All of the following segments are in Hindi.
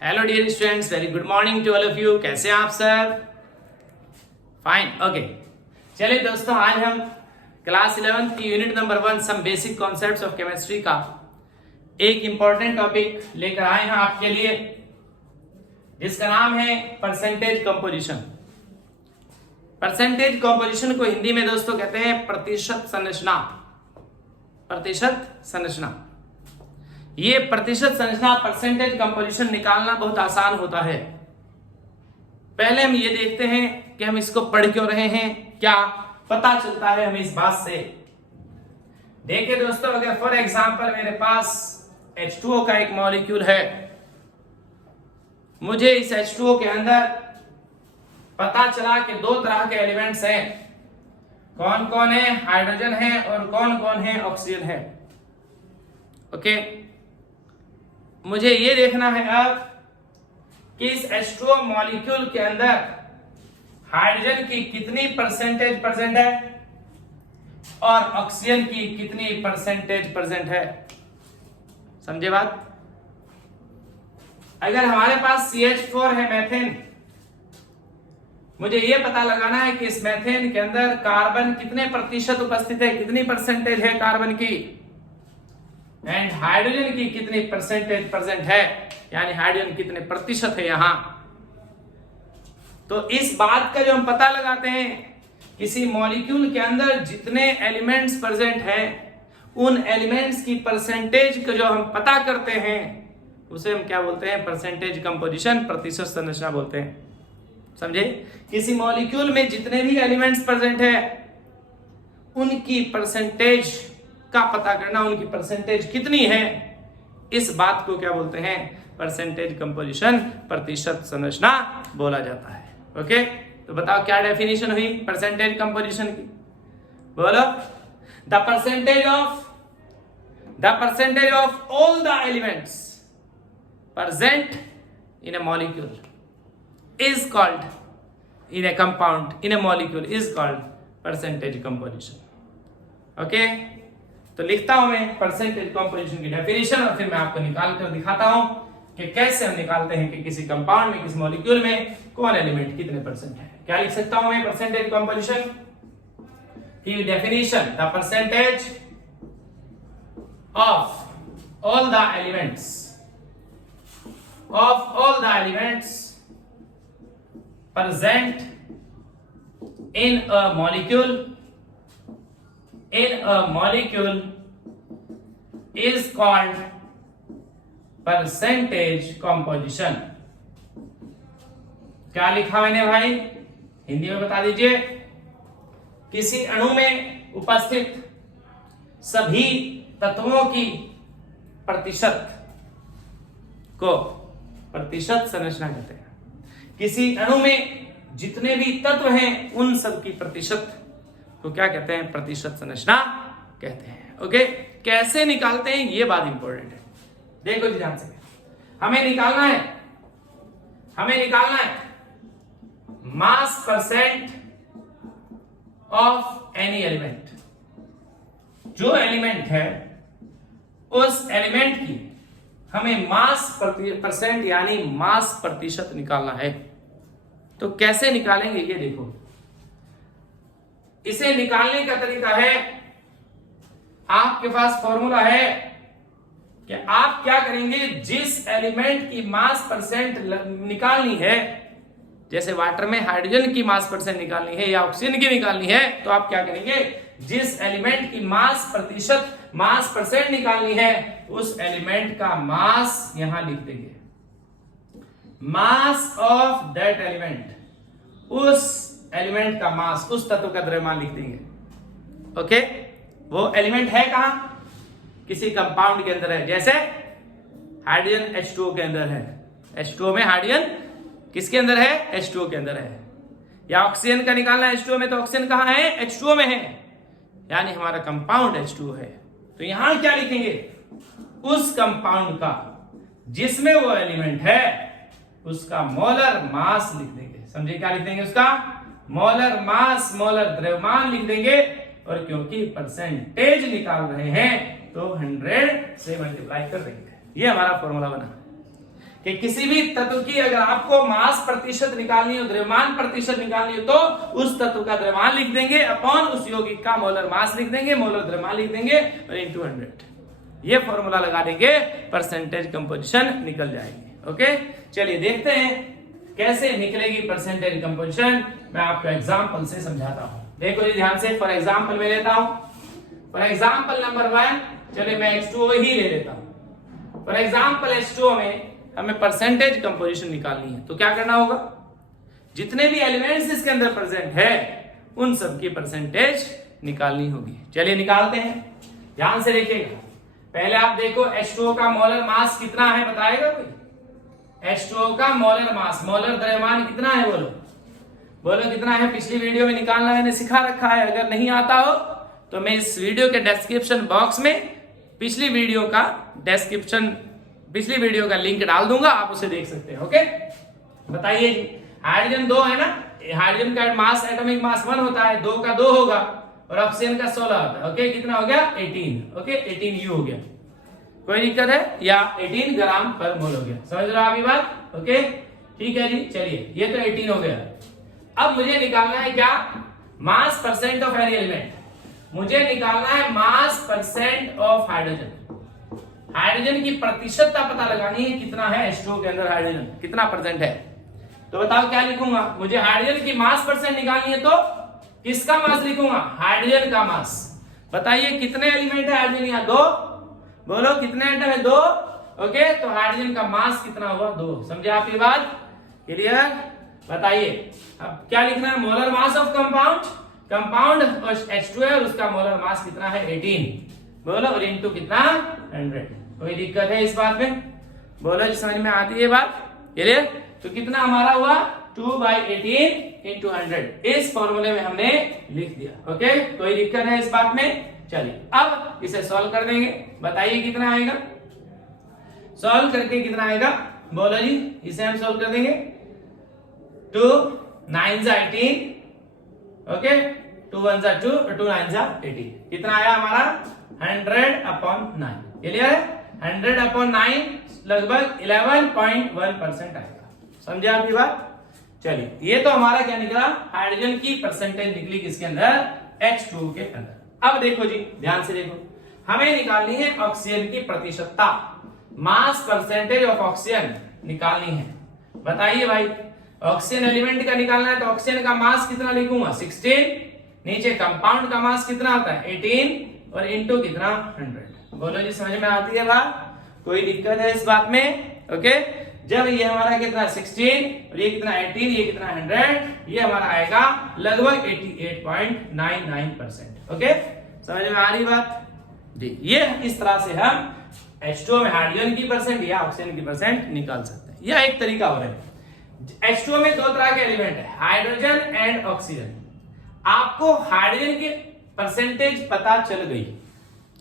Hello dear students, very good morning to all of you. कैसे हैं आप सब? Fine, okay. चलिए दोस्तों, आज हम क्लास 11 की unit number 1 some basic concepts of chemistry का एक इंपॉर्टेंट टॉपिक लेकर आए हैं आपके लिए, जिसका नाम है परसेंटेज कंपोजिशन। परसेंटेज कंपोजिशन को हिंदी में दोस्तों कहते हैं प्रतिशत संरचना। प्रतिशत संरचना, ये प्रतिशत संरचना परसेंटेज कंपोजिशन निकालना बहुत आसान होता है। पहले हम ये देखते हैं कि हम इसको पढ़ क्यों रहे हैं, क्या पता चलता है हमें इस बात से। देखिए दोस्तों, अगर फॉर एग्जांपल मेरे पास H2O का एक मॉलिक्यूल है, मुझे इस H2O के अंदर पता चला कि दो तरह के एलिमेंट्स हैं। कौन कौन है? हाइड्रोजन है और कौन कौन है? ऑक्सीजन है। ओके, मुझे ये देखना है अब कि इस H2O मॉलिक्यूल के अंदर हाइड्रोजन की कितनी परसेंटेज प्रेजेंट है और ऑक्सीजन की कितनी परसेंटेज प्रेजेंट है। समझे बात? अगर हमारे पास CH4 है, मेथेन, मुझे यह पता लगाना है कि इस मेथेन के अंदर कार्बन कितने प्रतिशत उपस्थित है, कितनी परसेंटेज है कार्बन की, एंड हाइड्रोजन की कितनी परसेंटेज प्रेजेंट है, यानी हाइड्रोजन कितने प्रतिशत है यहां। तो इस बात का जो हम पता लगाते हैं, किसी मॉलिक्यूल के अंदर जितने एलिमेंट्स प्रेजेंट हैं, उन एलिमेंट्स की परसेंटेज को जो हम पता करते हैं, उसे हम क्या बोलते हैं? परसेंटेज कंपोजिशन, प्रतिशत संरचना बोलते हैं। समझे? किसी मॉलिक्यूल में जितने भी एलिमेंट्स प्रेजेंट है, उनकी परसेंटेज का पता करना, उनकी परसेंटेज कितनी है, इस बात को क्या बोलते हैं? परसेंटेज कंपोजिशन, प्रतिशत संरचना बोला जाता है। ओके, तो बताओ क्या डेफिनेशन हुई परसेंटेज कंपोजिशन की? बोलो। The percentage of all the elements present in a molecule is called, in a compound, in a molecule is called percentage composition. Okay, तो लिखता हूं मैं परसेंटेज कंपोजिशन की डेफिनेशन और फिर मैं आपको निकाल कर दिखाता हूं कि कैसे हम निकालते हैं कि किसी कंपाउंड में, किसी मॉलिक्यूल में कौन एलिमेंट कितने परसेंट है। क्या लिख सकता हूं मैं परसेंटेज कंपोजिशन की definition? The percentage of all the elements present in a molecule is called percentage composition. क्या लिखा मैंने भाई? हिंदी में बता दीजिए। किसी अणु में उपस्थित सभी तत्वों की प्रतिशत को प्रतिशत संरचना कहते हैं। किसी अणु में जितने भी तत्व हैं, उन सब की प्रतिशत को क्या कहते हैं? प्रतिशत संरचना कहते हैं। ओके, कैसे निकालते हैं ये बात इंपॉर्टेंट है। देखो जी ध्यान से, हमें निकालना है मास परसेंट ऑफ एनी एलिमेंट। जो एलिमेंट है, उस एलिमेंट की हमें मास परसेंट यानी मास प्रतिशत निकालना है। तो कैसे निकालेंगे ये देखो। इसे निकालने का तरीका है, आपके पास फॉर्मूला है कि आप क्या करेंगे, जिस एलिमेंट की मास परसेंट निकालनी है, जैसे वाटर में हाइड्रोजन की मास परसेंट निकालनी है या ऑक्सीजन की निकालनी है, तो आप क्या करेंगे, जिस एलिमेंट की मास परसेंट निकालनी है, उस एलिमेंट का मास यहां लिख देंगे। मास ऑफ दैट एलिमेंट, उस एलिमेंट का मास, उस तत्व का द्रव्यमान लिख देंगे। ओके, वो एलिमेंट है कहां? किसी कंपाउंड के अंदर है। जैसे हाइड्रोजन H2O के अंदर है। H2O में हाइड्रोजन किसके अंदर है? H2O के अंदर है। या ऑक्सीजन का निकालना है H2O में, तो ऑक्सीजन कहां है? H2O में है, यानी हमारा कंपाउंड H2O है। तो यहां क्या लिखेंगे? उस कंपाउंड का जिसमें वो एलिमेंट है, उसका मोलर मास लिख देंगे। समझे? क्या लिख देंगे? उसका मोलर मास, मोलर द्रव्यमान लिख देंगे। और क्योंकि परसेंटेज निकाल रहे हैं, तो 100 से मल्टीप्लाई कर देंगे। ये हमारा फॉर्मूला बना। कि किसी भी तत्व की अगर आपको मास प्रतिशत निकालनी हो, द्रव्यमान प्रतिशत निकालनी हो, तो उस तत्व का द्रव्यमान लिख देंगे अपॉन उस यौगिक का मोलर मास लिख देंगे, मोलर द्रव्यमान लिख देंगे और इनटू 100 ये फॉर्मूला लगा देंगे, परसेंटेज कंपोजिशन निकल जाएगी। ओके, चलिए देखते हैं कैसे निकलेगी परसेंटेज कंपोजिशन। मैं आपको एग्जांपल से समझाता हूं। देखो जी ध्यान से, फॉर एग्जांपल मैं लेता हूं, फॉर एग्जांपल नंबर 1, चलिए मैं H2O ही ले लेता हूं। फॉर एग्जांपल H2O में हमें परसेंटेज कंपोजिशन निकालनी है, तो क्या करना होगा, जितने भी एलिमेंट्स इसके अंदर प्रेजेंट है उन सब की परसेंटेज निकालनी होगी। चलिए निकालते हैं, ध्यान से देखिएगा। पहले आप देखो H2O का मोलर मास कितना है, बताएगा कोई? H2O का मोलर मास, मोलर द्रव्यमान कितना है, बोलो बोलो कितना है। पिछली वीडियो में निकालना मैंने सिखा रखा है, अगर नहीं आता हो तो मैं इस वीडियो के डिस्क्रिप्शन बॉक्स में पिछली वीडियो का लिंक डाल दूंगा, आप उसे देख सकते हैं। ओके, बताइए जी, हाइड्रोजन 2 है ना, हाइड्रोजन का मास, एटॉमिक मास 1 होता है, 2 का 2 होगा और ऑक्सीजन का 16 होता है। ओके, कितना हो गया, 18। ओके, 18 U हो गया, कोई दिक्कत है, या 18 ग्राम पर मोल हो गया। समझ रहे हो आप ये बात? ओके, ठीक है जी। चलिए ये तो 18 हो गया। अब मुझे निकालना है क्या, मास परसेंट ऑफ एनी एलिमेंट। मुझे निकालना है मास परसेंट ऑफ हाइड्रोजन। हाइड्रोजन की प्रतिशतता पता लगानी है, कितना है H2O के अंदर हाइड्रोजन कितना परसेंट है। तो बताओ क्या लिखूंगा, मुझे हाइड्रोजन की मास परसेंट निकालनी है, तो किसका मास लिखूंगा, हाइड्रोजन का मास। बताइए कितने एलिमेंट है हाइड्रोजन, यहाँ 2, बोलो कितने एटम है, 2। ओके, तो हाइड्रोजन का मास कितना हुआ, 2। समझे आप ये बात, क्लियर? बताइए अब क्या लिखना है, molar mass of compound, compound H2 है और उसका मोलर मास कितना है, 18। बोलो, और इनटू कितना, 100। कोई दिक्कत है इस बात में, बोलो जी, समझ में आती है बात, क्लियर? तो कितना हमारा हुआ, 2/18 इंटू 100, इस फॉर्मूले में हमने लिख दिया। ओके, कोई दिक्कत है इस बात में? चलिए अब इसे सॉल्व कर देंगे, बताइए कितना आएगा, सॉल्व करके कितना आएगा, बोलो जी, इसे हम सॉल्व कर देंगे। 2 9 18, ओके, 2 1 2 2 9 18, कितना आया हमारा, 100/9। क्लियर है, 100/9 लगभग 11.1% आएगा। समझे आप ये बात? चलिए ये तो हमारा क्या निकला, हाइड्रोजन की परसेंटेज निकली किसके अंदर, H2O के अंदर। अब देखो जी ध्यान से देखो, हमें निकालनी है ऑक्सीजन की प्रतिशतता, मास परसेंटेज ऑफ ऑक्सीजन निकालनी है। बताइए भाई, ऑक्सीजन एलिमेंट का निकालना है, तो ऑक्सीजन का मास कितना लिखूंगा, 16, नीचे कंपाउंड का मास कितना आता है, 18 और इनटू कितना, 100। बोलो जी, समझ में आती है बात, कोई दिक्कत है इस बात में? ओके, जब ये हमारा कितना 16 और ये कितना 18, ये कितना 100, ये हमारा आएगा लगभग 88.99%। ओके, समझ में आ रही बात जी? ये इस तरह से हम H2O में हाइड्रोजन की परसेंट या ऑक्सीजन की परसेंट निकाल सकते हैं। यह एक तरीका हो रहा है। H2O में 2 तरह के एलिमेंट है, हाइड्रोजन एंड ऑक्सीजन। आपको हाइड्रोजन की परसेंटेज पता चल गई,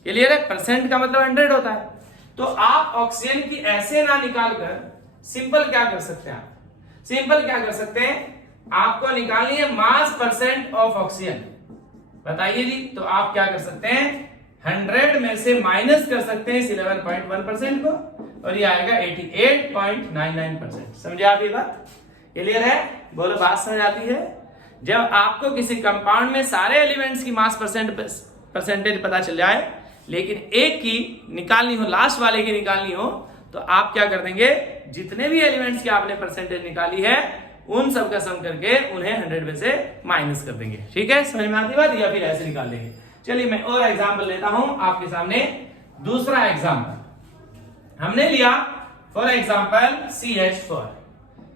क्लियर है, परसेंट का मतलब 100 होता है, तो आप ऑक्सीजन की ऐसे ना निकालकर सिंपल क्या कर सकते हैं, आप सिंपल क्या कर सकते हैं, आपको निकालनी है मास परसेंट ऑफ ऑक्सीजन। बताइए जी, तो आप क्या कर सकते हैं, 100 में से माइनस कर सकते हैं इस 11.1% को और ये आएगा 88.99%। समझे आप ये बात, क्लियर है? बोलो बात समझ आती है? जब आपको किसी कंपाउंड में सारे एलिमेंट्स की मास परसेंटेज पता चल जाए, लेकिन एक की निकालनी हो, लास्ट वाले की निकालनी हो, तो आप क्या कर देंगे, जितने भी एलिमेंट्स की आपने परसेंटेज निकाली है उन सब का सम करके उन्हें 100 में से माइनस कर देंगे। ठीक है, समझ में आती बात, या फिर ऐसे निकाल देंगे। चलिए मैं और एग्जांपल लेता हूं आपके सामने। दूसरा एग्जांपल हमने लिया फॉर एग्जांपल CH4।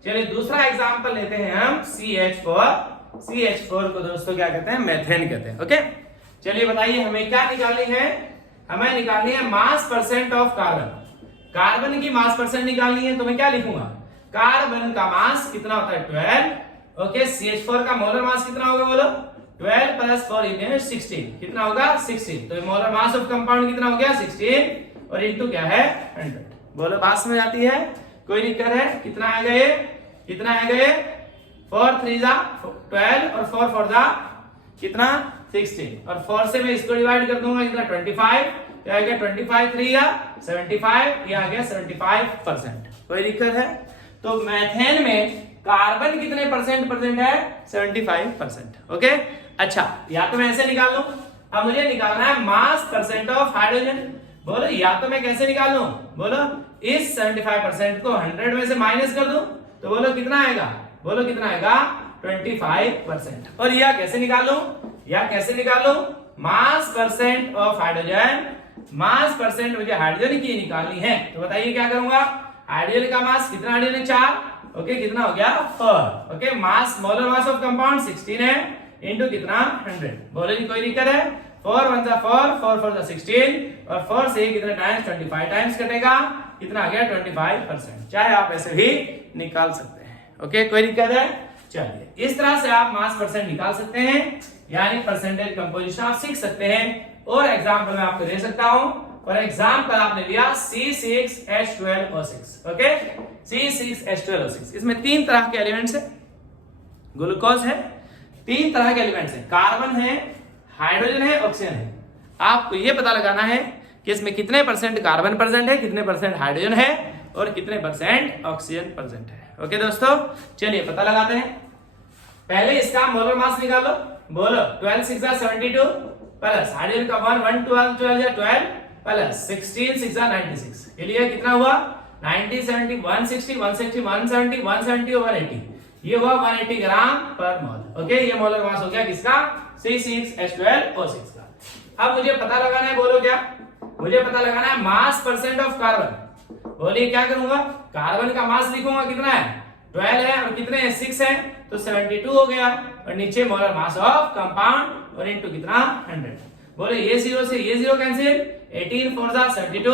चलिए दूसरा एग्जांपल लेते हैं हम CH4। CH4 को दोस्तों क्या कहते हैं, मेथेन कहते हैं। ओके, चलिए बताइए हमें क्या निकालनी है, हमें निकालनी है मास परसेंट ऑफ कार्बन। कार्बन की मास परसेंट निकालनी है, तो मैं क्या लिखूंगा, कार्बन का मास कितना होता है, 12। ओके, CH4 का मोलर मास कितना होगा, बोलो 12 + 4 = 16, कितना होगा, 16। तो मोलर मास ऑफ कंपाउंड कितना हो गया, 16 और इनटू क्या है, 100। बोलो बात समझ आती है, कोई दिक्कत है? कितना आएगा ये, कितना आएगा ये, 4 3 12 और 4 4 कितना, 16 और 4 से मैं इसको डिवाइड कर दूंगा, कितना 25 क्या आ गया 25 3 या 75, ये आ गया 75%। कोई दिक्कत है? तो मेथेन में कार्बन कितने परसेंट है? 75%। ओके, अच्छा, या तो मैं ऐसे निकाल लूं, अब मुझे निकालना है मास परसेंट ऑफ हाइड्रोजन। बोलो, या तो मैं कैसे निकाल लूं? बोलो, इस 75% को 100 में से माइनस कर दूं तो बोलो कितना आएगा? बोलो कितना आएगा? 25%। और या कैसे निकाल लूं? या कैसे निकाल लूं? मास percent of hydrogen, mass percent मुझे हाइड्रोजन की निकालनी है, तो बताइए क्या करूंगा? हाइड्रोजन का मास कितना? हाइड्रोजन 4, ओके, कितना हो गया? 4। Okay, mass, molar mass of compound 16 है, इनटू कितना? 100। बोलो जी, कोई दिक्कत है? 4 1 जा 4, 4 4 जा 16, और 4 से कितने टाइम्स? 25 टाइम्स कटेगा, कितना आ गया? 25%। चाहे आप ऐसे भी निकाल सकते हैं। ओके, कोई दिक्कत है? चलिए, इस तरह से आप मास परसेंट निकाल सकते हैं, यानी परसेंटेज कंपोजिशन आप सीख सकते हैं। और एग्जांपल मैं आपको दे सकता हूं। फॉर एग्जांपल आपने लिया C6H12O6, ओके, C6H12O6, इसमें 3 तरह के एलिमेंट्स है, ग्लूकोज है, 3 तरह के एलिमेंट्स है, कार्बन है, हाइड्रोजन है, ऑक्सीजन है। आपको यह पता लगाना है कि इसमें कितने परसेंट कार्बन प्रेजेंट है, कितने परसेंट हाइड्रोजन है, और कितने परसेंट ऑक्सीजन प्रेजेंट है। ओके दोस्तों, चलिए पता लगाते हैं। पहले इसका मोलर मास निकालो। बोलो, 12 6 जा 72, प्लस हाइड्रोजन का 1 1 12 12 जा 12, प्लस 16 6 जा 96, ये लिए कितना हुआ? 90 70 160 160 170 170 और 180, ये हुआ 180 ग्राम पर मोल। ओके, ये मोलर मास हो गया किसका? C6H12O6 का। अब मुझे पता लगाना है, बोलो क्या? मुझे पता लगाना है मास परसेंट ऑफ कार्बन। बोलिए क्या करूंगा? कार्बन का मास लिखूंगा, कितना है? 12 है, और कितने हैं? 6 है, तो 72 हो गया, और नीचे मोलर मास ऑफ कंपाउंड, और इनटू कितना? 100। बोले ये 0 से ये 0 कैंसिल, 18 4 जा 72,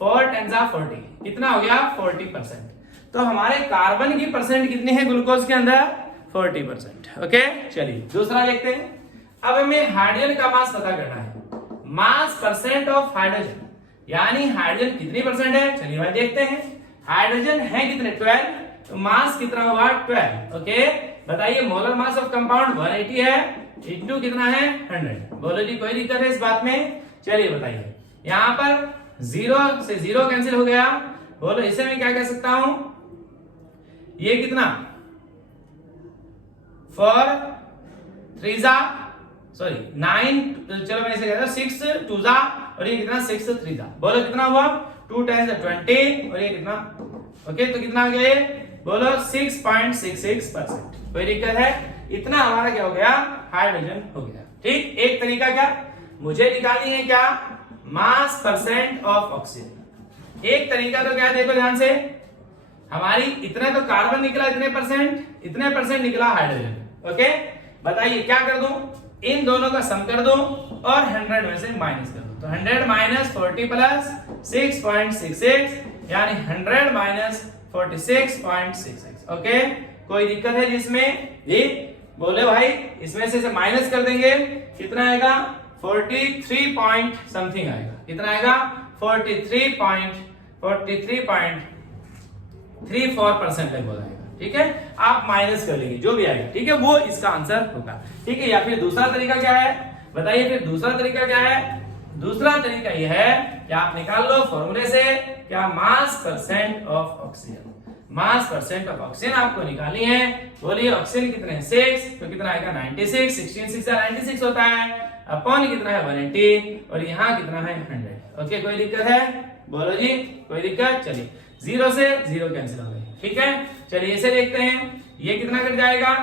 4 10 जा 40, कितना हो गया? 40%। तो हमारे कार्बन की परसेंट कितनी है ग्लूकोज के अंदर? 40%। ओके, चलिए दूसरा देखते हैं। अब हमें हाइड्रोजन का मास पता करना है, मास परसेंट ऑफ हाइड्रोजन, यानी हाइड्रोजन कितनी परसेंट है? चलिए भाई देखते हैं। हाइड्रोजन है कितने? 12, तो मास कितना होगा? 12। ओके, बताइए मोलर मास ऑफ कंपाउंड 180 है, इनटू कितना है? 100। बोलो जी, कोई दिक्कत है इस बात में? चलिए बताइए। यहां पर 0 से 0 कैंसिल हो गया। बोलो इसे मैं क्या कह सकता हूं? ये कितना? 4 3 जा, सॉरी 9, चलो मैं इसे कहता हूं 6 2 जा, और ये कितना? 6 3 जा। बोलो कितना हुआ? 2 10 20, और ये कितना? ओके, तो कितना आ गया ये? बोलो 6.66%। कोई दिक्कत है? इतना हमारा क्या हो गया? हाइड्रोजन हो गया। ठीक, एक तरीका क्या? मुझे निकालनी है क्या? मास परसेंट ऑफ ऑक्सीजन। एक तरीका तो क्या है, देखो ध्यान से, हमारी इतने तो कार्बन निकला, इतने परसेंट निकला हाइड्रोजन। ओके, बताइए क्या कर दूं? इन दोनों का सम कर दो और 100 में से माइनस कर दो, तो 100 माइनस 40 प्लस 6.66, यानी 100 माइनस 46.66। ओके, कोई दिक्कत है जिसमें? जी बोले भाई, इसमें से माइनस कर देंगे, कितना आएगा? 43 पॉइंट समथिंग आएगा। कितना आएगा? 43.34% लगभग आएगा। ठीक है, आप माइनस कर लेंगे जो भी आएगा, ठीक है, वो इसका आंसर होगा। ठीक है, या फिर दूसरा तरीका क्या है? बताइए फिर दूसरा तरीका क्या है? दूसरा तरीका यह है कि आप निकाल लो फॉर्मूले से, क्या? मास percent of oxygen. Mass percent of oxygen आपको निकालनी है। बोलिए ऑक्सीजन कितने हैं? 6, तो कितना आएगा? 96, 16 6 96 होता है, अपॉन कितना है? 180, और यहाँ कितना है? 100। ओके, कोई दिक्कत है? बोलो जी, कोई दिक्कत? चलिए 0 से 0 कैंसिल हो गए। ठीक है, चलिए इसे देखते हैं, ये कितना कट जाएगा?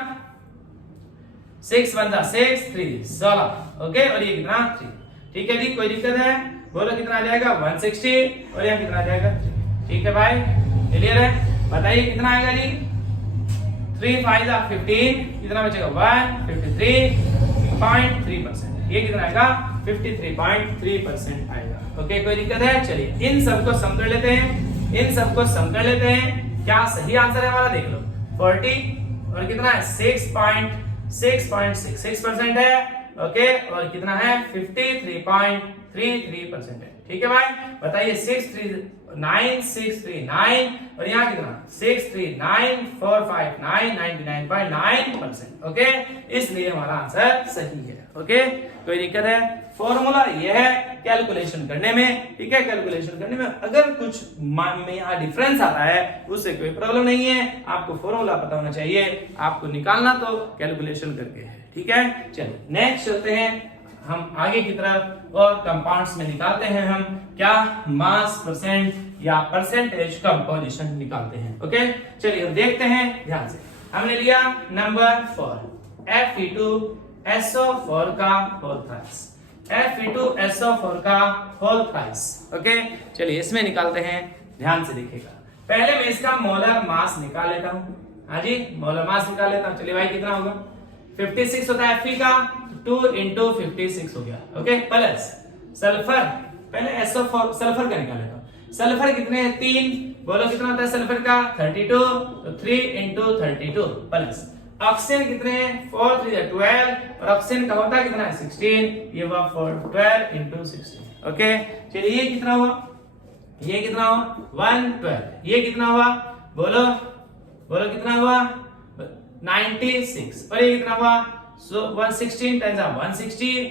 6 1 जा 6 3 16। ओके, और ये कितना? 3। ठीक है जी, कोई दिक्कत है? बोलो कितना आ जाएगा? 160, और यहाँ कितना आ जाएगा? 3। ठीक है भाई, क्लियर है? बताइए कितना आएगा जी? 3 5 जा 15, कितना बचेगा? 153.3%। ये कितना आएगा? 53.3% आएगा। ओके, कोई दिक्कत है? चलिए इन सबको सम कर लेते हैं, इन सबको सम कर लेते हैं। क्या सही आंसर है हमारा? देख लो, 40 और कितना है? 6.66% है। ओके, और कितना है? 53.33% है। ठीक है भाई, बताइए 639 और यहाँ कितना? 639,459 99.9%। ओके, इसलिए हमारा आंसर सही है। ओके, कोई दिक्कत है? फॉर्मूला ये है कैलकुलेशन करने में, ठीक है, कैलकुलेशन करने में अगर कुछ मान में यहाँ डिफरेंस आता है उससे कोई प्रॉब्लम नहीं है, आपको फॉर्मूला पता होना चाहिए, आपको निकालना तो कैलकुलेशन करके है, ठीक है। चलिए नेक्स्ट चलते हैं हम आगे की तरफ और कंपाउंड्स में निकालते हैं हम क्या, मास परसेंट या परसेंटेज कंपोजिशन निकालते हैं। ओके, चलिए हम देखते हैं ध्यान से। हमने लिया नंबर 4 Fe2SO4 का होल थ्राइस, Fe2SO4 का होल थ्राइस। ओके, चलिए इसमें निकालते हैं, ध्यान से देखिएगा। पहले मैं इसका मोलर मास निकाल लेता हूं। हाँ जी, मोलर मास निकाल लेता हूं। चलिए भाई कितना होगा, 56 होता है Fe का, 2 into 56 हो गया। ओके, प्लस सल्फर, पहले SO4 सल्फर का निकाल लेता हूं। सल्फर कितने हैं, 3, बोलो कितना होता है सल्फर का, 32, तो 3 into 32 प्लस ऑक्सीजन कितने हैं, 4 3 12 और ऑक्सीजन का होता है कितना है, 16, ये हुआ 12 into 16। ओके, चलिए ये कितना हुआ, ये कितना हुआ 112, ये कितना हुआ, बोलो बोलो कितना हुआ 96, और ये कितना हुआ, सो 116 टाइम्स 160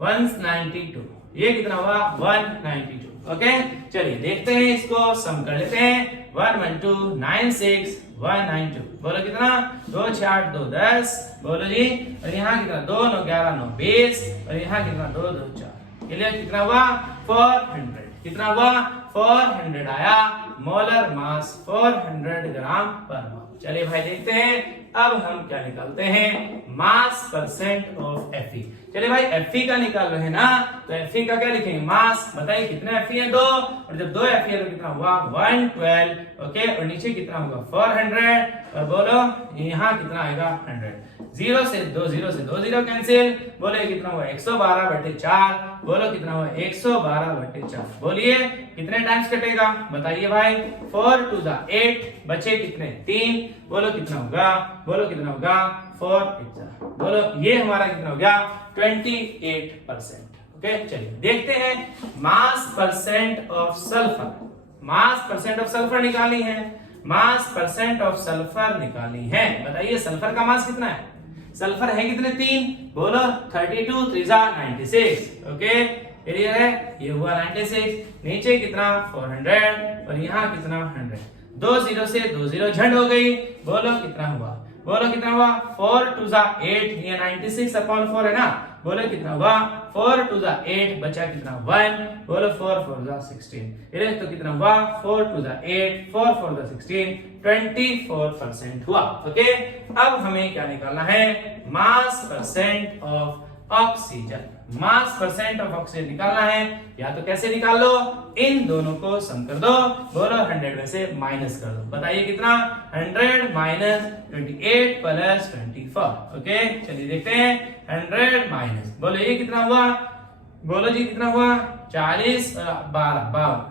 192, ये कितना हुआ 192। ओके, चलिए देखते हैं, इसको सम कर लेते हैं। 1 1 2 9 6 192, बोलो कितना, 2 6 8 2 10, बोलो जी, और यहाँ कितना 2 9 11 9 20, और यहाँ कितना 2 2 4, क्लियर, कितना हुआ 400, कितना हुआ 400 आया, मोलर मास 400 ग्राम पर मोल। चलिए भाई देखते हैं अब हम क्या निकालते हैं, मास परसेंट ऑफ Fe। चलिए भाई Fe का निकाल रहे हैं ना, तो Fe का क्या लिखेंगे, मास, बताइए कितने Fe है, 2, और जब 2 Fe है तो कितना हुआ 112। ओके, और नीचे कितना होगा 400, और बोलो यहाँ कितना आएगा 100, 0 से 2 0 कैंसिल, बोले कितना हुआ 112/4, बोलो कितना हुआ 112/4, बोलिए कितने टाइम्स कटेगा, बताइए भाई, 4 2 8, बचे कितने 3, बोलो कितना होगा, बोलो कितना होगा 4 8, बोलो ये हमारा कितना हो गया 28%। ओके, चलिए देखते हैं मास percent of sulphur, mass percent of sulphur निकालनी है, मास परसेंट ऑफ सल्फर निकालनी है, बताइए सल्फर का मास कितना है, सल्फर है कितने 3, बोलो 32 3 96। ओके, क्लियर है, ये हुआ 96, नीचे कितना 400, और यहाँ कितना 100, 2 0 से 2 0 झंड हो गई, बोलो कितना हुआ, बोलो कितना हुआ 4 2 8, ये 96/4 है ना, बोलो कितना हुआ 4 2 8, बचा कितना 1, बोलो 4 4 16, इधर तो कितना हुआ 4 2 8 4 4 16, 24% हुआ। ओके, अब हमें क्या निकालना है, मास percent of oxygen, mass percent of oxygen निकालना है, या तो कैसे निकाल लो, इन दोनों को सम कर दो, बोलो 100 में से माइनस कर दो, बताइए कितना 100 माइनस 28 प्लस 24। ओके, चलिए देखते हैं 100 माइनस, बोलो ये कितना हुआ, बोलो जी कितना हुआ 40 12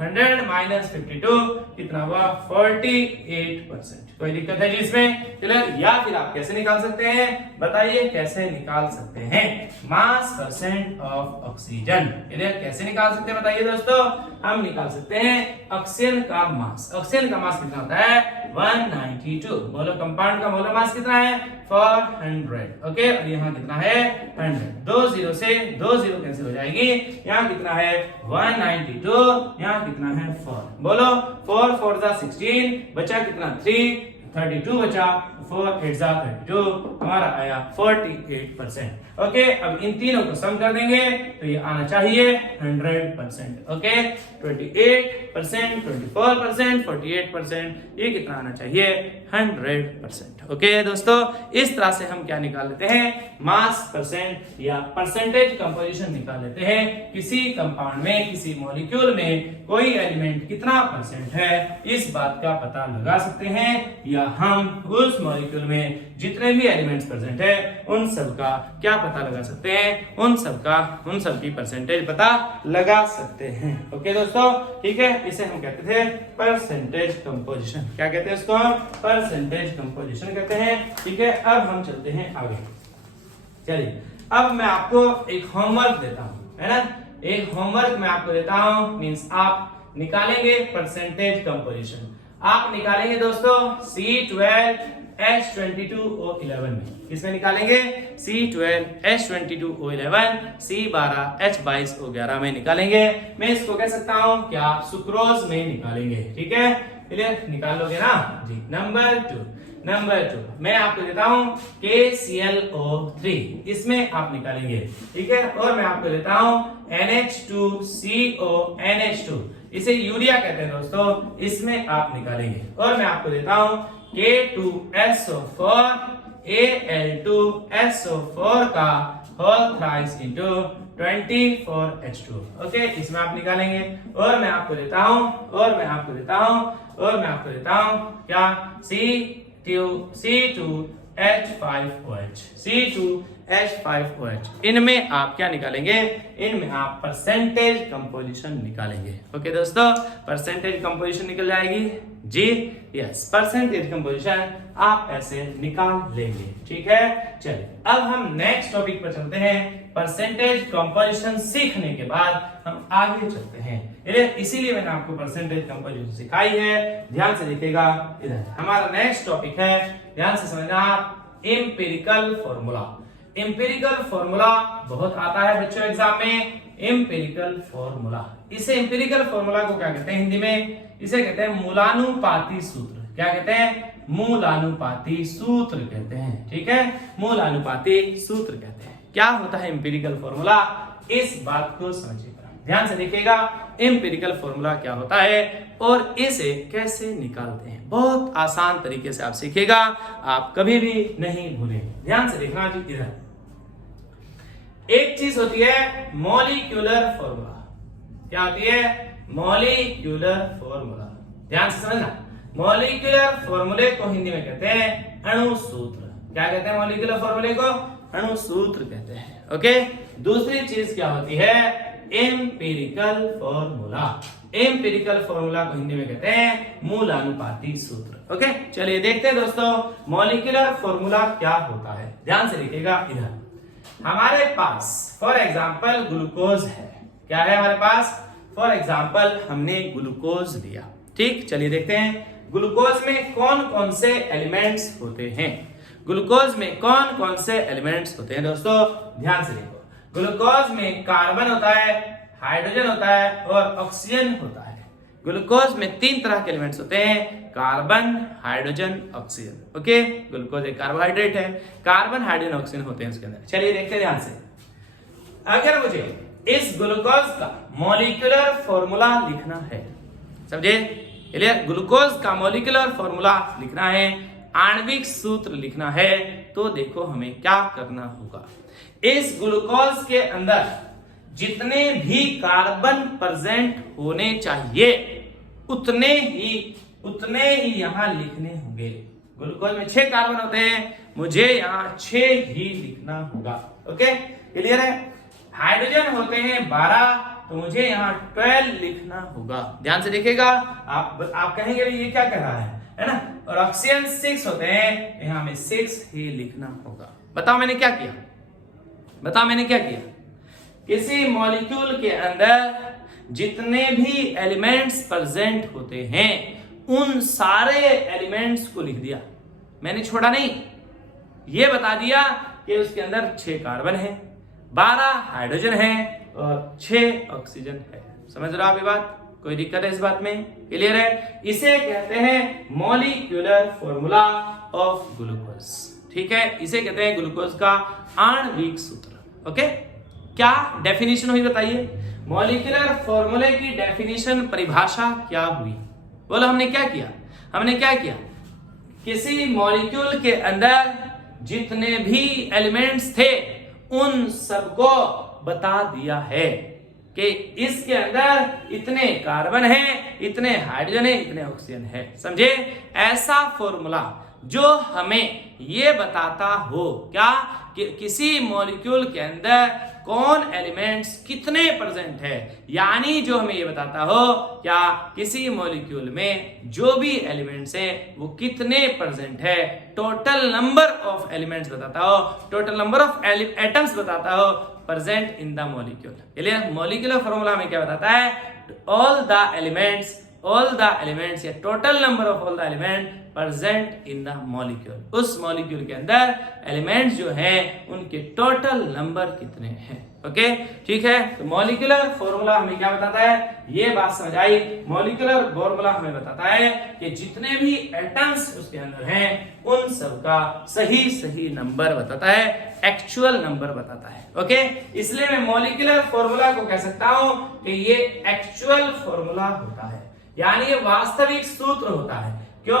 100 माइनस 52 कितना हुआ 48%। कोई दिक्कत है जी इसमें, क्लियर, या फिर आप कैसे निकाल सकते हैं, बताइए कैसे निकाल सकते हैं, मास परसेंट ऑफ ऑक्सीजन, क्लियर, कैसे निकाल सकते हैं बताइए दोस्तों, हम निकाल सकते हैं ऑक्सीजन का मास, ऑक्सीजन का मास कितना होता है 192, बोलो कंपाउंड का मोलर मास कितना है 400। ओके, और यहाँ कितना है 100, 2 0 से 2 0 कैंसिल हो जाएगी, यहाँ कितना है 192, यहाँ कितना है 4, बोलो 4 4 16, बचा कितना 3 32 बचा, 4 8 32, हमारा आया 48%। ओके, अब इन तीनों को सम कर देंगे तो ये आना चाहिए 100%। ओके, 28%, 24%, 48%, ये कितना आना चाहिए 100%। ओके दोस्तों, इस तरह से हम क्या निकाल लेते हैं, मास परसेंट या परसेंटेज कंपोजिशन निकाल लेते हैं, किसी कंपाउंड में, किसी मॉलिक्यूल में कोई एलिमेंट कितना परसेंट है, इस बात का पता लगा सकते हैं, या हम उस मॉलिक्यूल में जितने भी एलिमेंट्स प्रेजेंट है उन सब का क्या पता लगा सकते हैं, उन सब की परसेंटेज पता लगा सकते हैं। ओके दोस्तों, ठीक है, इसे हम कहते थे परसेंटेज कंपोजिशन, क्या कहते हैं इसको, परसेंटेज कंपोजिशन कहते हैं। ठीक है, अब हम चलते हैं आगे। चलिए, अब मैं आपको एक होमवर्क देता हूं, है ना, एक होमवर्क मैं आपको देता हूं, मींस आप निकालेंगे परसेंटेज कंपोजिशन। आप निकालेंगे दोस्तों C12H22O11 में। किसमें निकालेंगे? C12H22O11 C12H22O11 में निकालेंगे। मैं इसको कह सकता हूं क्या सुक्रोज में निकालेंगे। ठीक है, क्लियर? निकाल लोगे ना जी। नंबर टू मैं आपको देता हूं KClO3, इसमें आप निकालेंगे। ठीक है, और मैं आपको देता हूं NH2CONH2, इसे यूरिया कहते हैं दोस्तों, इसमें आप निकालेंगे। और मैं आपको देता हूं K2SO4 Al2SO4 का whole thrice into 24H2। Okay, इसमें आप निकालेंगे। और मैं आपको देता हूं क्या C2H5OH इनमें आप क्या निकालेंगे? इनमें आप परसेंटेज कंपोजिशन निकालेंगे। ओके दोस्तों, परसेंटेज कंपोजिशन निकल जाएगी जी। यस, परसेंटेज कंपोजिशन आप ऐसे निकाल लेंगे। ठीक है, चलिए अब हम नेक्स्ट टॉपिक पर चलते हैं। परसेंटेज कंपोजिशन सीखने के बाद हम आगे चलते हैं। इसीलिए मैंने आपको परसेंटेज कंपोजिशन सिखाई है। ध्यान से देखिएगा, इधर हमारा नेक्स्ट टॉपिक है, ध्यान से समझना आप, एम्पिरिकल फॉर्मूला। एम्पिरिकल फॉर्मूला बहुत आता है बच्चों एग्जाम में। एम्पिरिकल फॉर्मूला, इसे एम्पिरिकल फॉर्मूला को क्या कहते हैं हिंदी में? इसे कहते हैं मूलानुपाती सूत्र। क्या कहते हैं? मूलानुपाती सूत्र कहते हैं। ठीक है, मूलानुपाती सूत्र कहते हैं। क्या होता है एम्पिरिकल फॉर्मूला, इस बात को समझिएगा, ध्यान से देखिएगा। एम्पिरिकल फॉर्मूला क्या होता है और इसे कैसे निकालते हैं, बहुत आसान तरीके से आप सीखिएगा, आप कभी भी नहीं भूलेंगे। ध्यान से देखना जी। इधर एक चीज होती है मॉलिक्यूलर फॉर्मूला। क्या होती है? Molecular formula. ध्यान से समझना, मॉलिक्यूलर फॉर्मूले को हिंदी में कहते हैं अणु सूत्र। क्या कहते हैं मॉलिक्यूलर फॉर्मूले को? अणु सूत्र कहते हैं। ओके, दूसरी चीज क्या होती है? Empirical formula. एम्पिरिकल फॉर्मूला को हिंदी में कहते हैं मूलानुपाती सूत्र। ओके, चलिए देखते हैं दोस्तों मॉलिक्यूलर फॉर्मूला क्या होता है। ध्यान से देखिएगा। इधर हमारे पास फॉर एग्जांपल ग्लूकोज है। क्या है हमारे पास? फॉर एग्जांपल हमने ग्लूकोज लिया। ठीक, चलिए देखते हैं ग्लूकोज में कौन कौन से एलिमेंट्स होते हैं। ग्लूकोज में कौन कौन से एलिमेंट्स होते हैं दोस्तों? ध्यान से देखो, ग्लूकोज में कार्बन होता है, हाइड्रोजन होता है और ऑक्सीजन होता है। ग्लूकोज में 3 तरह के एलिमेंट्स होते हैं, carbon, hydrogen, oxygen. Okay, glucose एक कार्बोहाइड्रेट है, कार्बन, हाइड्रोजन, ऑक्सीजन होते हैं उसके अंदर। चलिए देखते हैं ध्यान से। अगर मुझे इस ग्लूकोज का मॉलिक्यूलर फॉर्मूला लिखना है, समझे? ग्लूकोज का मॉलिक्यूलर फॉर्मूला लिखना है, आणविक सूत्र लिखना है, तो देखो हमें क्या करना होगा। इस ग्लूकोज के अंदर जितने भी कार्बन प्रेजेंट होने चाहिए उतने ही यहां लिखने होंगे। ग्लूकोज में 6 कार्बन होते हैं, मुझे यहां 6 ही लिखना होगा। ओके, क्लियर है? हाइड्रोजन होते हैं 12, तो मुझे यहाँ 12 लिखना होगा। ध्यान से देखिएगा, आप कहेंगे ये क्या कह रहा है ना? और ऑक्सीजन 6 होते हैं, यहाँ में 6 ही लिखना होगा। बताओ मैंने क्या किया? किसी मॉलिक्यूल के अंदर जितने भी एलिमेंट्स प्रेजेंट होते हैं उन सारे एलिमेंट्स को लिख दिया, मैंने छोड़ा नहीं। ये बता दिया कि उसके अंदर 6 कार्बन है, 12 हाइड्रोजन है और 6 ऑक्सीजन है। समझ रहे हो आप ये बात? कोई दिक्कत है इस बात में? क्लियर है? इसे कहते हैं मॉलिक्यूलर फॉर्मूला ऑफ ग्लूकोज। ठीक है, इसे कहते हैं ग्लूकोज का आणविक सूत्र। ओके, क्या डेफिनेशन हुई बताइए? मॉलिक्यूलर फॉर्मूले की डेफिनेशन, परिभाषा क्या हुई? बोलो, हमने क्या किया? किसी मॉलिक्यूल के अंदर जितने भी एलिमेंट्स थे उन सबको बता दिया है कि इसके अंदर इतने कार्बन है, इतने हाइड्रोजन है, इतने ऑक्सीजन है। समझे? ऐसा फॉर्मूला जो हमें ये बताता हो क्या कि किसी मॉलिक्यूल के अंदर कौन एलिमेंट्स कितने प्रेजेंट है, यानी जो हमें ये बताता हो क्या किसी मॉलिक्यूल में जो भी एलिमेंट्स है वो कितने प्रेजेंट है, टोटल नंबर ऑफ एलिमेंट्स बताता हो, टोटल नंबर ऑफ एटम्स बताता हो present in the molecule. Molecular formula में क्या बताता है? All the elements all the elements या total number of all the element present in the molecule. उस मॉलिक्यूल के अंदर एलिमेंट्स जो हैं उनके टोटल नंबर कितने हैं। ओके ठीक है, तो मॉलिक्यूलर फॉर्मूला हमें क्या बताता है, ये बात समझ आई। मॉलिक्यूलर फॉर्मूला हमें बताता है कि जितने भी एटम्स उसके अंदर हैं उन सब का सही नंबर बताता है, एक्चुअल नंबर बताता है। ओके, इसलिए मैं मॉलिक्यूलर फॉर्मूला को कह सकता हूं कि ये एक्चुअल फॉर्मूला होता है, यानी ये वास्तविक सूत्र होता है। क्यों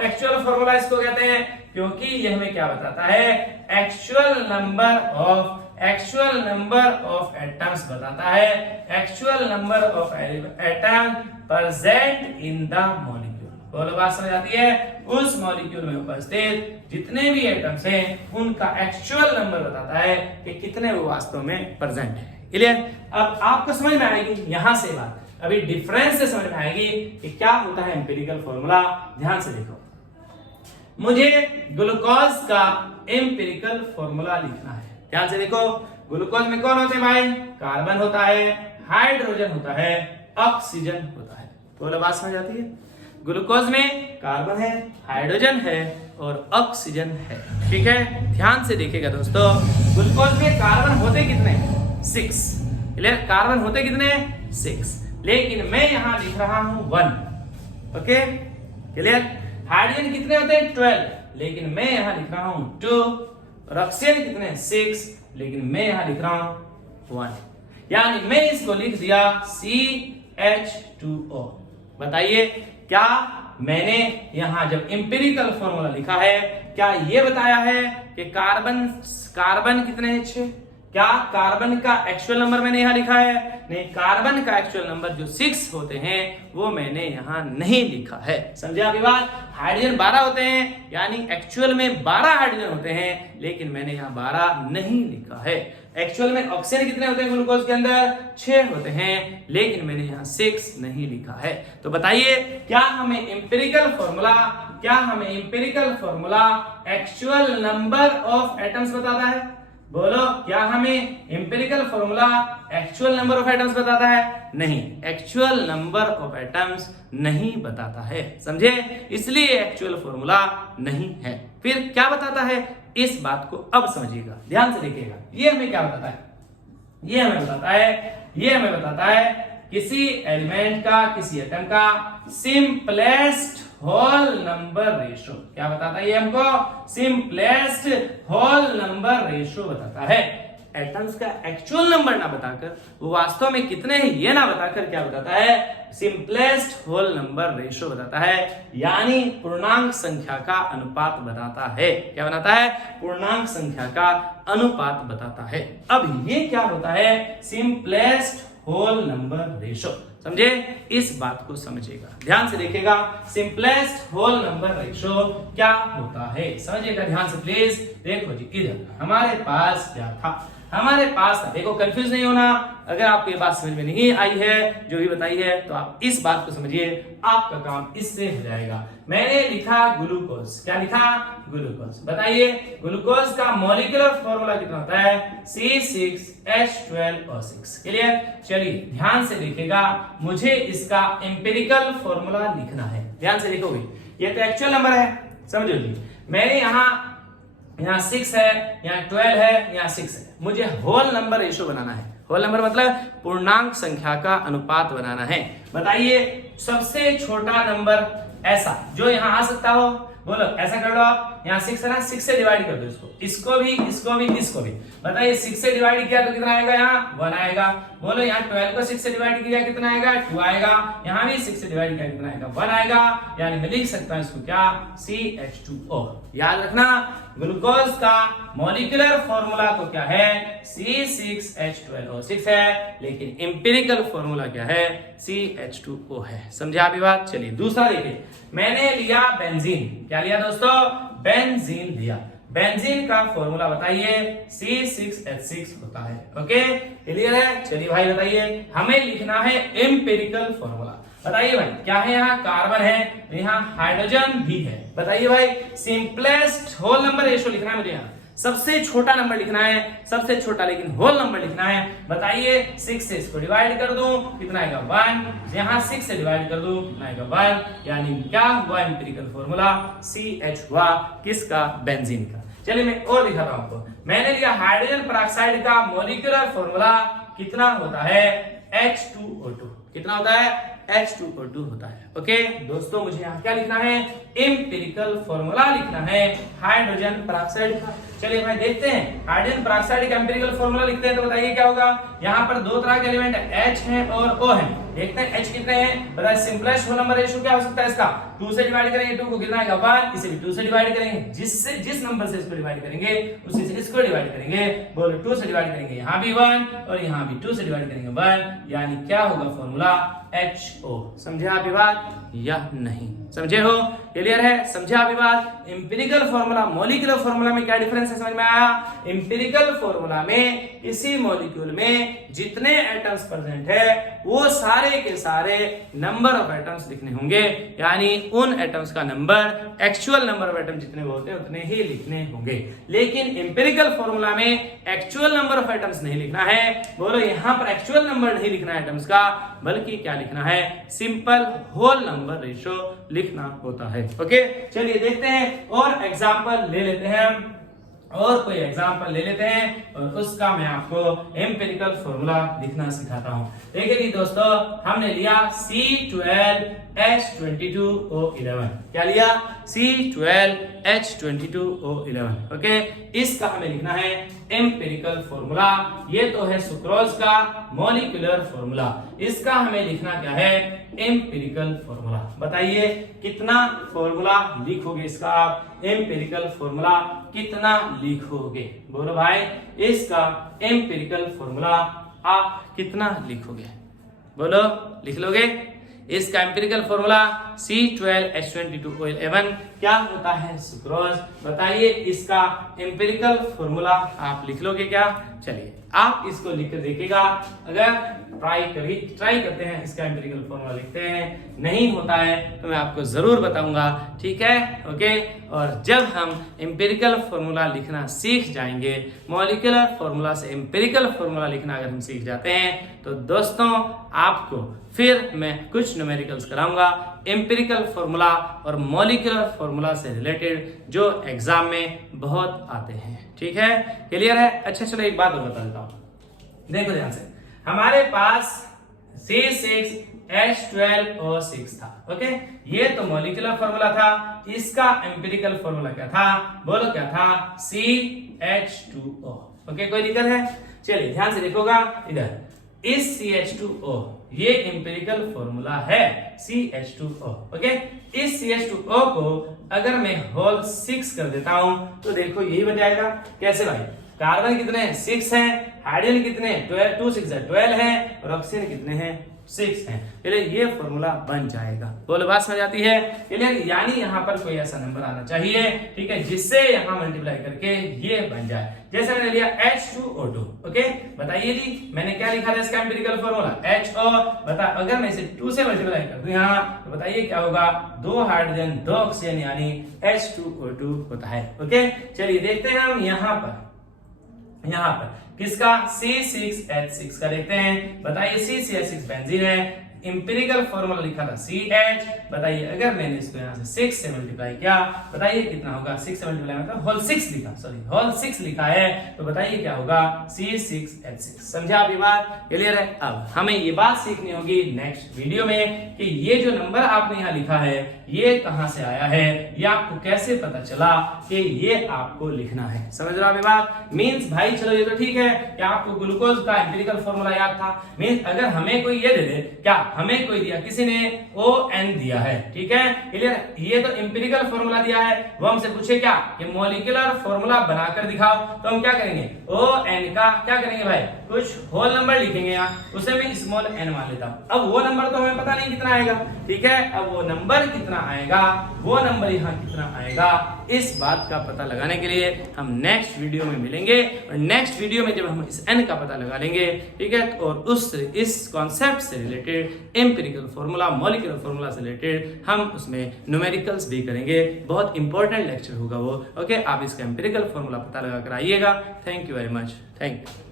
एक्चुअल फॉर्मूला इसको कहते हैं, क्योंकि ये हमें क्या बताता है, एक्चुअल नंबर ऑफ एटम्स बताता है, actual number of atom present in the molecule. बोलो बात समझ आती है, उस मॉलिक्यूल में उपस्थित जितने भी एटम्स हैं उनका एक्चुअल नंबर बताता है कि कितने वो वास्तव में प्रेजेंट है। क्लियर? अब आपको समझ में आएगी यहां से बात, अभी डिफरेंस से समझ में आएगी कि क्या होता है एम्पिरिकल फॉर्मूला। ध्यान से देखो, मुझे ग्लूकोज का एम्पिरिकल फॉर्मूला लिखना है। ध्यान से देखो, ग्लूकोज में कौन होते हैं भाई, कार्बन होता है, हाइड्रोजन होता है, ऑक्सीजन होता है। बोलो बात समझ आती है, ग्लूकोज में कार्बन है, हाइड्रोजन है और ऑक्सीजन है। ठीक है, ध्यान से देखिएगा दोस्तों, ग्लूकोज में कार्बन होते कितने, 6। क्लियर? कार्बन होते कितने, 6, लेकिन मैं यहां लिख रहा हूं 1। Okay clear? हाइड्रोजन कितने होते हैं, 12, लेकिन मैं यहां लिख रहा हूं 2। और ऑक्सीजन कितने, 6, लेकिन मैं यहां लिख रहा हूं 1, यानी मैं इसको लिख दिया CH2O। बताइए, क्या मैंने यहां जब एम्पिरिकल फॉर्मूला लिखा है, क्या ये बताया है कि कार्बन कितने हैं, 6? क्या कार्बन का एक्चुअल नंबर मैंने यहां लिखा है? नहीं, कार्बन का एक्चुअल नंबर जो 6 होते हैं वो मैंने यहां नहीं लिखा है। समझे आप ये बात? हाइड्रोजन 12 होते हैं, यानी एक्चुअल में 12 हाइड्रोजन होते हैं, लेकिन मैंने यहां 12 नहीं लिखा है। एक्चुअल में ऑक्सीजन कितने होते हैं ग्लूकोज के अंदर, 6 होते हैं, लेकिन मैंने यहां 6 नहीं लिखा है। तो बताइए, क्या हमें empirical formula actual number of atoms बताता है? बोलो, क्या हमें empirical formula actual number of atoms बताता है? नहीं, एक्चुअल नंबर ऑफ एटम्स नहीं बताता है। समझे? इसलिए एक्चुअल फॉर्मूला नहीं है। फिर क्या बताता है, इस बात को अब समझिएगा, ध्यान से देखिएगा। ये हमें क्या बताता है, ये हमें बताता है किसी एलिमेंट का, किसी एटम का सिंपलेस्ट होल नंबर रेशो। क्या बताता है ये हमको? सिंपलेस्ट होल नंबर रेशो बताता है। एटम्स का एक्चुअल नंबर ना बताकर, वो वास्तव में कितने हैं ये ना बताकर, क्या बताता है, सिंपलेस्ट होल नंबर रेशो बताता है, यानी पूर्णांक संख्या का अनुपात बताता है। क्या बनाता है? पूर्णांक संख्या का अनुपात बताता है। अब ये क्या होता है, सिंपलेस्ट होल नंबर रेशो। समझे? इस बात को समझिएगा, ध्यान से देखिएगा, सिंपलेस्ट होल नंबर रेशो क्या होता है, समझिएगा ध्यान से प्लीज। देखो जी, इधर हमारे पास क्या था, हमारे पास था, देखो कंफ्यूज नहीं होना। अगर आपको ये बात समझ में नहीं आई है जो भी बताई है, तो आप इस बात को समझिए, आपका काम इससे हो जाएगा। मैंने लिखा ग्लूकोज, क्या लिखा, ग्लूकोज। बताइए, ग्लूकोज का मॉलिक्यूलर फॉर्मूला कितना होता है, C6H12O6। क्लियर? चलिए ध्यान से देखिएगा, मुझे इसका एम्पिरिकल फॉर्मूला लिखना है। ध्यान से देखोगे, ये तो एक्चुअल नंबर है, समझो जी। मैंने यहाँ 6 है, यहाँ 12 है, यहाँ 6 है, मुझे होल नंबर रेशो बनाना है। होल नंबर मतलब पूर्णांक संख्या का अनुपात बनाना है। बताइए, सबसे छोटा नंबर ऐसा जो यहाँ आ सकता हो, बोलो ऐसा कर लो आप। यहाँ 6 है ना, 6 से डिवाइड कर दो इसको भी। बताइए 6 से डिवाइड किया तो कितना आएगा, यहाँ 1 आएगा। बोलो यहाँ 12 को 6 से डिवाइड किया कितना आएगा, 2 आएगा। यहाँ भी 6 से डिवाइड किया कितना आएगा, 1 आएगा। यानी मैं लिख सकता हूँ इसको क्या, CH2O। याद रखना, ग्लूकोज का मॉलिक्यूलर फॉर्मूला तो क्या है, C6H12O6 है, लेकिन एम्पिरिकल फॉर्मूला क्या है, CH2O है। समझे आप ये बात? चलिए दूसरा देखिए, मैंने लिया बेंजीन। क्या लिया दोस्तों, बेंजीन लिया। बेंजीन का फॉर्मूला बताइए, C6H6 होता है। ओके क्लियर है? चलिए भाई बताइए, हमें लिखना है एम्पिरिकल फॉर्मूला। बताइए भाई, क्या है, यहाँ कार्बन है, तो यहाँ हाइड्रोजन भी है। बताइए भाई, सिंपलेस्ट होल नंबर रेशो लिखना है मुझे यहाँ। सबसे छोटा नंबर लिखना है, सबसे छोटा लेकिन होल नंबर लिखना है। बताइए 6 से इसको डिवाइड कर दूं कितना आएगा 1, यहां 6 से डिवाइड कर दूं कितना आएगा 1, यानी क्या हुआ एम्पिरिकल फॉर्मूला CH हुआ किसका, बेंजीन का। चलिए मैं और दिखाता हूं आपको। मैंने लिया हाइड्रोजन पेरोक्साइड का मॉलिक्यूलर फॉर्मूला कितना होता है H2O2, कितना होता है H2O2 होता है। ओके दोस्तों, मुझे यहाँ क्या लिखना है, एम्पिरिकल फॉर्मूला लिखना है हाइड्रोजन पेरोक्साइड का। चलिए भाई देखते हैं हाइड्रोजन पेरोक्साइड का एम्पिरिकल फॉर्मूला लिखते हैं तो बताइए क्या होगा। यहाँ पर दो तरह के एलिमेंट H है और O है। देखते हैं H कितने हैं, बताइए सिंपलेस्ट होल नंबर रेशियो क्या हो सकता है इसका, 2 से डिवाइड करेंगे 2 को कितना आएगा 1, इसे भी 2 से डिवाइड करेंगे, जिस नंबर से इसको डिवाइड करेंगे उसी से इसको डिवाइड करेंगे। बोलो 2 से डिवाइड करेंगे यहाँ भी 1 और यहाँ भी 2 से डिवाइड करेंगे 1, यानी क्या होगा फॉर्मूला HO। समझे आप ये बात या नहीं, समझे हो, क्लियर है, समझे आप ये बात। एम्पिरिकल फॉर्मूला मॉलिक्यूलर फॉर्मूला में क्या डिफरेंस है समझ में आया। एम्पिरिकल फॉर्मूला में इसी मॉलिक्यूल में जितने एटम्स प्रेजेंट है वो सारे के सारे नंबर ऑफ एटम्स लिखने होंगे, यानी उन एटम्स का number actual number of atom जितने होते हैं उतने ही लिखने होंगे। लेकिन एम्पिरिकल फॉर्मूला में एक्चुअल नंबर ऑफ एटम्स नहीं लिखना है। बोलो यहाँ पर एक्चुअल नंबर नहीं लिखना है एटम्स का, बल्कि क्या लिखना है, सिंपल होल नंबर रेशियो लिखना होता है। ओके चलिए देखते हैं और एग्जांपल ले लेते हैं, और कोई एग्जांपल ले लेते हैं और उसका मैं आपको एम्पिरिकल फॉर्मूला लिखना सिखाता हूं। देखिए जी दोस्तों, हमने लिया C12H22O11। क्या लिया, C12H22O11। ओके, इसका हमें लिखना है एम्पिरिकल फॉर्मूला। ये तो है सुक्रोज का मॉलिक्यूलर फॉर्मूला, इसका हमें लिखना क्या है, एम्पिरिकल फॉर्मूला। बताइए कितना फॉर्मूला लिखोगे इसका आप, एम्पिरिकल फॉर्मूला कितना लिखोगे, बोलो भाई इसका एम्पिरिकल फॉर्मूला आप कितना लिखोगे, बोलो लिख लोगे। इसका एम्पिरिकल फॉर्मूला C12H22O11 क्या होता है, सुक्रोज। बताइए इसका एम्पिरिकल फॉर्मूला आप लिख लोगे क्या। चलिए आप इसको लिख कर देखिएगा, अगर ट्राई करते हैं इसका एम्पिरिकल फॉर्मूला लिखते हैं, नहीं होता है तो मैं आपको जरूर बताऊंगा, ठीक है। ओके, और जब हम एम्पिरिकल फॉर्मूला लिखना सीख जाएंगे, मॉलिक्यूलर फॉर्मूला से एम्पिरिकल फॉर्मूला लिखना अगर हम सीख जाते हैं, तो दोस्तों आपको फिर मैं कुछ न्यूमेरिकल्स कराऊंगा एम्पिरिकल फॉर्मूला और मॉलिक्यूलर फॉर्मूला से रिलेटेड, जो एग्जाम में बहुत आते हैं, ठीक है, क्लियर है। अच्छा चलो एक बात और बता देता हूं, देखो ध्यान से, हमारे पास C6H12O6 था। ओके, ये तो मॉलिक्यूलर फॉर्मूला था, इसका एम्पिरिकल फॉर्मूला क्या था, बोलो क्या था, CH2O। ओके, कोई दिक्कत है, चलिए ध्यान से देखोगा इधर, इस CH2O ये एम्पिरिकल फॉर्मूला है CH2O। ओके, इस CH2O को अगर मैं होल 6 कर देता हूं तो देखो यही बन जाएगा। कैसे भाई, कार्बन कितने हैं 6 हैं, हाइड्रोजन कितने हैं 12, 2 6 12 है, और ऑक्सीजन कितने हैं 6 हैं। चलिए ये फॉर्मूला बन जाएगा, बोलो बात समझ आती है, क्लियर। यानी यहाँ पर कोई ऐसा नंबर आना चाहिए, ठीक है, जिससे यहाँ मल्टीप्लाई करके ये बन जाए। जैसे मैंने लिया H2O2। ओके, बताइए जी मैंने क्या लिखा था इसका एम्पिरिकल फॉर्मूला HO। बता, अगर मैं इसे 2 से मल्टीप्लाई कर दूं यहाँ, तो बताइए क्या होगा, 2 हाइड्रोजन 2 ऑक्सीजन यानी H2O2 होता है। ओके, चलिए देखते हैं हम यहाँ पर किसका, C6H6 का देखते हैं। बताइए C6H6 बेंजीन है, एम्पिरिकल फॉर्मूला लिखा था CH। बताइए अगर मैंने इसको यहाँ से 6 से मल्टीप्लाई किया, बताइए कितना होगा, 6 से मल्टीप्लाई मतलब होल 6 लिखा, सॉरी होल 6 लिखा है, तो बताइए क्या होगा, C6H6। समझा आप ये बात, क्लियर है। अब हमें ये बात सीखनी होगी नेक्स्ट वीडियो में कि ये जो नंबर आपने यहाँ लिखा है ये कहां से आया है, ये आपको कैसे पता चला कि ये आपको लिखना है। समझ रहे हो आप ये बात, मींस भाई चलो ये तो ठीक है कि आपको ग्लूकोज का एम्पिरिकल फॉर्मूला याद था, मींस अगर हमें कोई ये दे दे, क्या हमें कोई दिया, किसी ने ON दिया है, ठीक है, क्लियर, ये तो एम्पिरिकल फॉर्मूला दिया है, वो हमसे पूछे क्या कि मॉलिक्यूलर फॉर्मूला बनाकर दिखाओ, तो हम क्या करेंगे, ON का क्या करेंगे भाई, कुछ होल नंबर लिखेंगे यहाँ, उसे मैं स्मॉल n मान लेता हूं। अब वो नंबर तो हमें पता नहीं कितना आएगा, ठीक है, अब वो नंबर कितना आएगा, वो नंबर यहाँ कितना आएगा इस बात का पता लगाने के लिए हम नेक्स्ट वीडियो में मिलेंगे, और नेक्स्ट वीडियो में जब हम इस n का पता लगा लेंगे, ठीक है, और इस कॉन्सेप्ट से related empirical formula, molecular formula से रिलेटेड हम उसमें न्यूमेरिकल्स भी करेंगे। बहुत इंपॉर्टेंट लेक्चर होगा वो। ओके, आप इसका एम्पिरिकल फॉर्मूला पता लगा कर आइएगा। Thank you very much. Thank you.